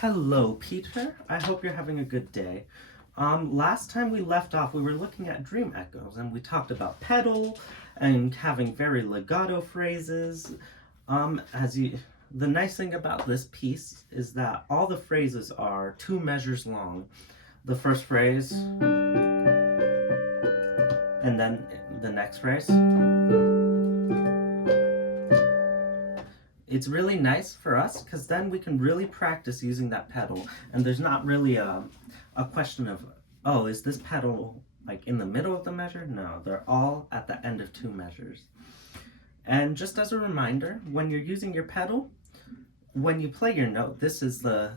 Hello, Peter. I hope you're having a good day. Last time we left off, we were looking at dream echoes, and we talked about pedal and having very legato phrases. As you, the nice thing about this piece is that all the phrases are 2 measures long. The first phrase, and then the next phrase. It's really nice for us because then we can really practice using that pedal, and there's not really a question of, oh, is this pedal like in the middle of the measure? No, they're all at the end of 2 measures. And just as a reminder, when you're using your pedal, when you play your note, this is the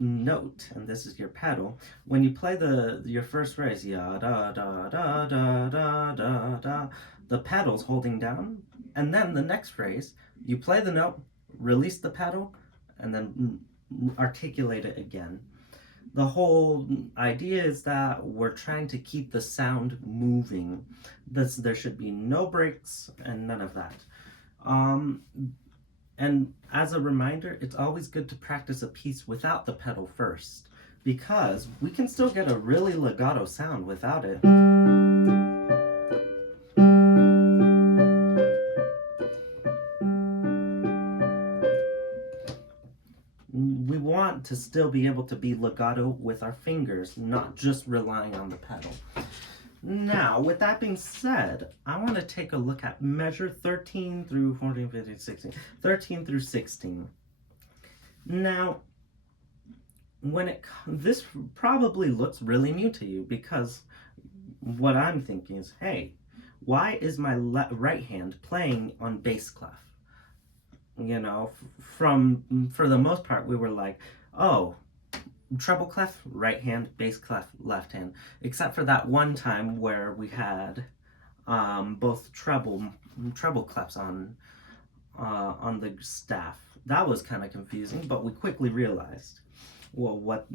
note and this is your pedal. When you play your first phrase, ya da da da da da da da, the pedal's holding down, and then the next phrase, you play the note, release the pedal, and then articulate it again. The whole idea is that we're trying to keep the sound moving. There should be no breaks and none of that. And as a reminder, it's always good to practice a piece without the pedal first, because we can still get a really legato sound without it. We want to still be able to be legato with our fingers, not just relying on the pedal. Now, with that being said, I want to take a look at measure 13 through 14, 15, 16. 13 through 16. Now, this probably looks really new to you, because what I'm thinking is, hey, why is my right hand playing on bass clef? You know, for the most part, we were like, oh, treble clef, right hand, bass clef, left hand. Except for that one time where we had both treble clefs on the staff. That was kind of confusing, but we quickly realized, well, what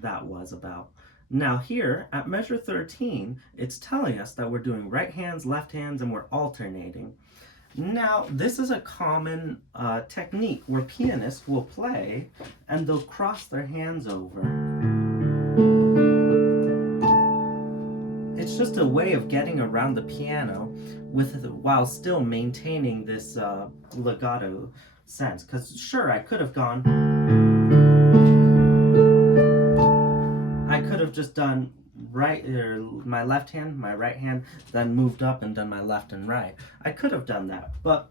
that was about. Now here, at measure 13, it's telling us that we're doing right hands, left hands, and we're alternating. Now, this is a common technique where pianists will play and they'll cross their hands over. It's just a way of getting around the piano while still maintaining this legato sense. Because sure, I could have just done my left hand, my right hand, then moved up and done my left and right. I could have done that, but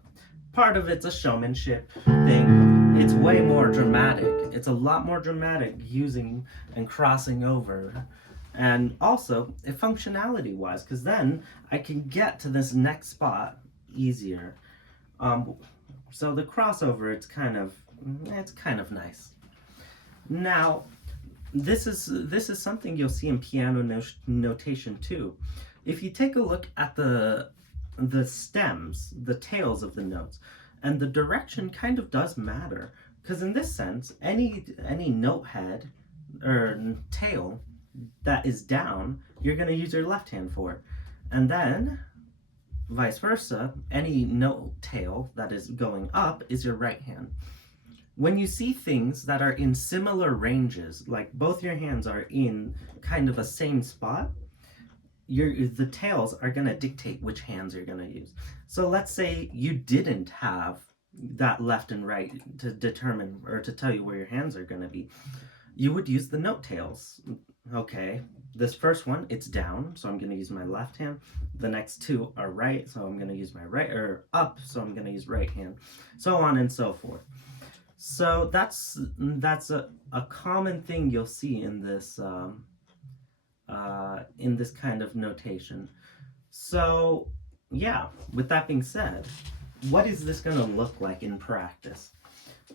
part of it's a showmanship thing. It's way more dramatic. It's a lot more dramatic using and crossing over. And also, functionality wise, because then I can get to this next spot easier. So the crossover, it's kind of nice. Now, this is something you'll see in piano notation too. If you take a look at the stems, the tails of the notes, and the direction kind of does matter, because in this sense, any note head or tail that is down, you're going to use your left hand for it. And then vice versa, any note tail that is going up is your right hand. When you see things that are in similar ranges, like both your hands are in kind of a same spot, the tails are going to dictate which hands you're going to use. So let's say you didn't have that left and right to determine or to tell you where your hands are going to be. You would use the note tails. Okay, this first one, it's down, so I'm going to use my left hand. The next two are right, so I'm going to use my right, or up, so I'm going to use right hand, so on and so forth. So that's a common thing you'll see in this kind of notation. So yeah, with that being said, what is this going to look like in practice?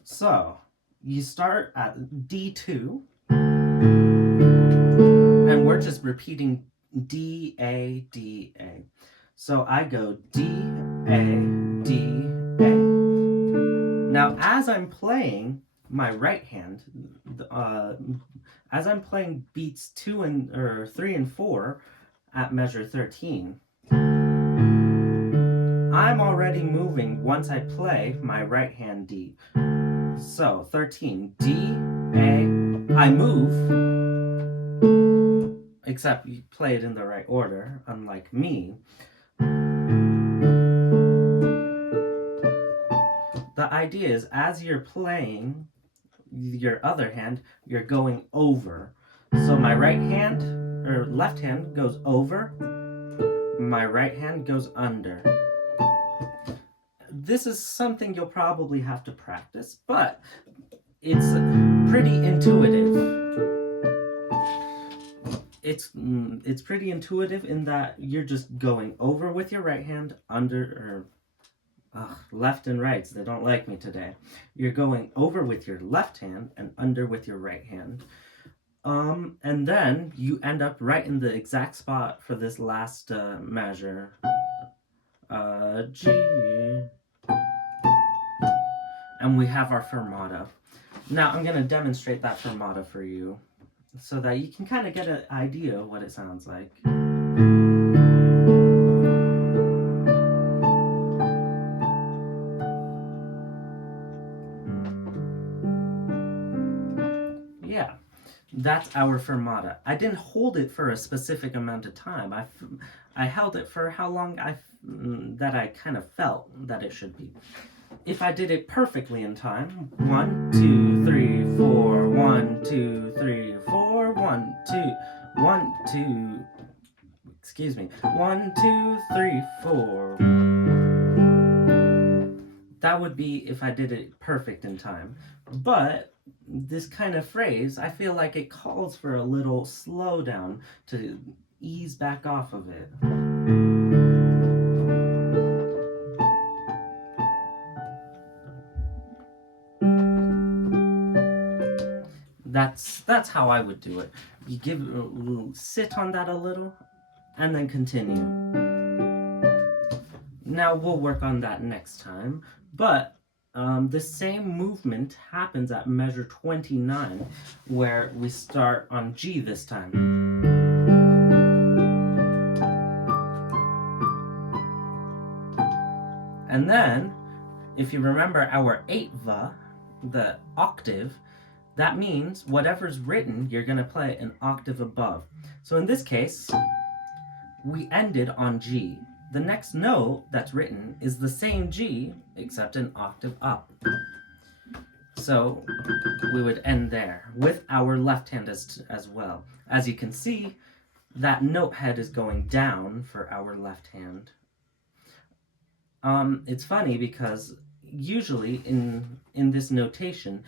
So you start at D2, and we're just repeating D, A, D, A. So I go D, A, D, A. Now, as I'm playing my right hand, as I'm playing beats 3 and 4 at measure 13, I'm already moving once I play my right hand D. So 13, D, I move, except you play it in the right order, unlike me. The idea is, as you're playing your other hand, you're going over. So my right hand, or left hand, goes over, my right hand goes under. This is something you'll probably have to practice, but it's pretty intuitive. It's pretty intuitive in that you're just going over with your right hand, under, or left and right. They don't like me today. You're going over with your left hand and under with your right hand. And then you end up right in the exact spot for this last measure. G. And we have our fermata. Now I'm going to demonstrate that fermata for you so that you can kind of get an idea of what it sounds like. Yeah, that's our fermata. I didn't hold it for a specific amount of time. I held it for how long that I kind of felt that it should be. If I did it perfectly in time, 1, 2, 3, 4, 1, 2, 3, 4, 1, 2, 1, 2, excuse me, 1, 2, 3, 4. That would be if I did it perfect in time. But this kind of phrase, I feel like it calls for a little slowdown to ease back off of it. That's how I would do it. You sit on that a little, and then continue. Now we'll work on that next time, but the same movement happens at measure 29, where we start on G this time. And then, if you remember our 8va, the octave, that means whatever's written, you're going to play an octave above. So in this case, we ended on G. The next note that's written is the same G, except an octave up. So we would end there with our left hand as well. As you can see, that note head is going down for our left hand. It's funny because usually in this notation,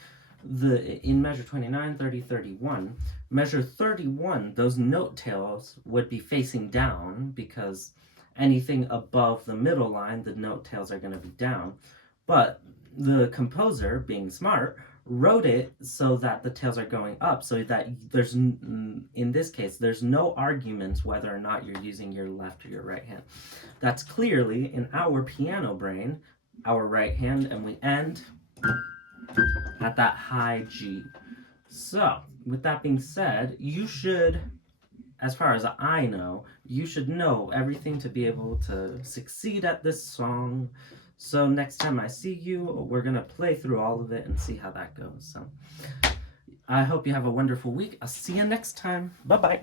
in measure 29, 30, 31, measure 31, those note tails would be facing down because anything above the middle line, the note tails are going to be down. But the composer, being smart, wrote it so that the tails are going up, so that there's, in this case, there's no arguments whether or not you're using your left or your right hand. That's clearly, in our piano brain, our right hand, and we end at that high G. So, with that being said, you should, as far as I know, you should know everything to be able to succeed at this song. So next time I see you, we're going to play through all of it and see how that goes. So I hope you have a wonderful week. I'll see you next time. Bye-bye.